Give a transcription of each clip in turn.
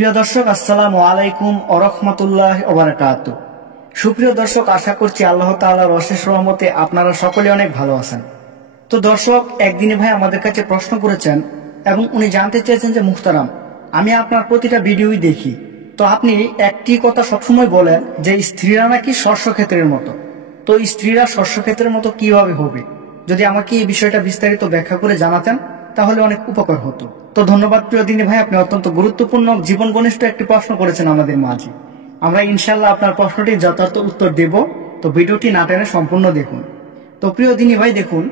প্রিয় দর্শক, আসসালামু আলাইকুম ওয়া রাহমাতুল্লাহি ওয়া বারাকাতুহু। সুপ্রিয় দর্শক, আশা করছি আল্লাহ তাআলার অশেষ রহমতে আপনারা সকলে অনেক ভালো আছেন। তো দর্শক, একদিনে ভাই আমাদের কাছে প্রশ্ন করেছেন এবং উনি জানতে চেয়েছেন যে মুহতারাম, আমি আপনার প্রতিটা ভিডিওই দেখি, তো আপনি একটি কথা সবসময় বলেন যে স্ত্রীরা নাকি শস্যক্ষেত্রের মতো। তো স্ত্রীরা শস্যক্ষেত্রের মতো কিভাবে হবে? যদি আমাকে এই বিষয়টা বিস্তারিত ব্যাখ্যা করে জানাতেন তাহলে অনেক উপকার হতো। তো ধন্যবাদ প্রিয় দিনী ভাই, আপনি অত্যন্ত গুরুত্বপূর্ণ জীবন ঘনিষ্ঠ একটি প্রশ্ন করেছেন আমাদের মাঝে। আমরা ইনশাল্লাহ আপনার প্রশ্নটির যথার্থ উত্তর দেব। তো ভিডিওটি না টেনে সম্পূর্ণ দেখুন। তো প্রিয় দিনী ভাই দেখুন,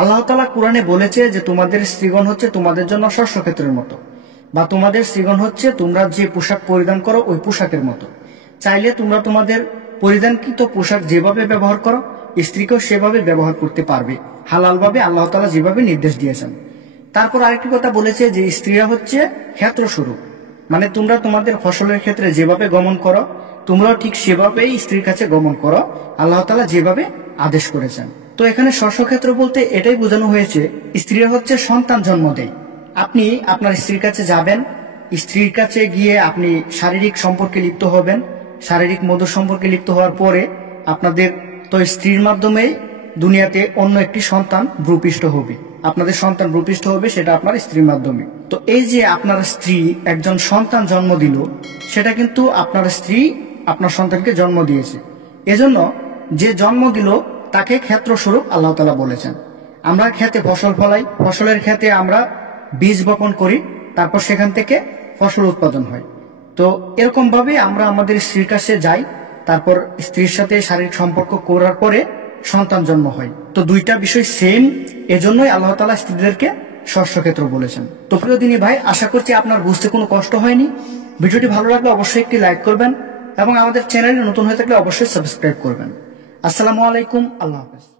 আল্লাহ তাআলা কোরআনে বলেছে যে তোমাদের স্ত্রীগণ হচ্ছে তোমাদের জন্য শস্যক্ষেত্রের মতো, বা তোমাদের স্ত্রীগণ হচ্ছে তোমরা যে পোশাক পরিধান করো ওই পোশাকের মতো। চাইলে তোমরা তোমাদের পরিধানকৃত পোশাক যেভাবে ব্যবহার করো স্ত্রীকেও সেভাবে ব্যবহার করতে পারবে, হালালভাবে আল্লাহ তাআলা যেভাবে নির্দেশ দিয়েছেন। তারপর আরেকটি কথা বলেছে যে স্ত্রীরা হচ্ছে ক্ষেত্রস্বরূপ, মানে তোমরা তোমাদের ফসলের ক্ষেত্রে যেভাবে গমন করো তোমরাও ঠিক সেভাবেই স্ত্রীর কাছে গমন করো, আল্লাহ তাআলা যেভাবে আদেশ করেছেন। তো এখানে শস্যক্ষেত্র বলতে এটাই বোঝানো হয়েছে স্ত্রীরা হচ্ছে সন্তান জন্ম দেয়। আপনি আপনার স্ত্রীর কাছে যাবেন, স্ত্রীর কাছে গিয়ে আপনি শারীরিক সম্পর্কে লিপ্ত হবেন, শারীরিক মধুর সম্পর্কে লিপ্ত হওয়ার পরে আপনাদের তো স্ত্রীর মাধ্যমে দুনিয়াতে অন্য একটি সন্তান ভূপৃষ্ঠ হবে, আপনাদের সন্তান ভূপৃষ্ঠ হবে, সেটা আপনার স্ত্রীর মাধ্যমে। তো এই যে আপনার স্ত্রী একজন সন্তান জন্ম দিল, সেটা কিন্তু আপনার স্ত্রী আপনার সন্তানকে জন্ম দিয়েছে। এজন্য যে জন্ম দিল তাকে ক্ষেত্রস্বরূপ আল্লাহ তাআলা বলেছেন। আমরা ক্ষেতে ফসল ফলাই, ফসলের ক্ষেতে আমরা বীজ বপন করি, তারপর সেখান থেকে ফসল উৎপাদন হয়। তো এরকম ভাবে আমরা আমাদের স্ত্রীর কাছে যাই, তারপর স্ত্রীর সাথে শারীরিক সম্পর্ক করার পরে সন্তান জন্ম হয়। তো দুইটা বিষয় সেম, এজন্যই আল্লাহ তাআলা স্ত্রীদেরকে শস্যক্ষেত্র বলেছেন। তো প্রিয় দিনী ভাই, আশা করছি আপনার বুঝতে কোনো কষ্ট হয়নি। ভিডিওটি ভালো লাগলে অবশ্যই একটি লাইক করবেন এবং আমাদের চ্যানেলে নতুন হয়ে থাকলে অবশ্যই সাবস্ক্রাইব করবেন। আসসালামু আলাইকুম, আল্লাহ হাফেজ।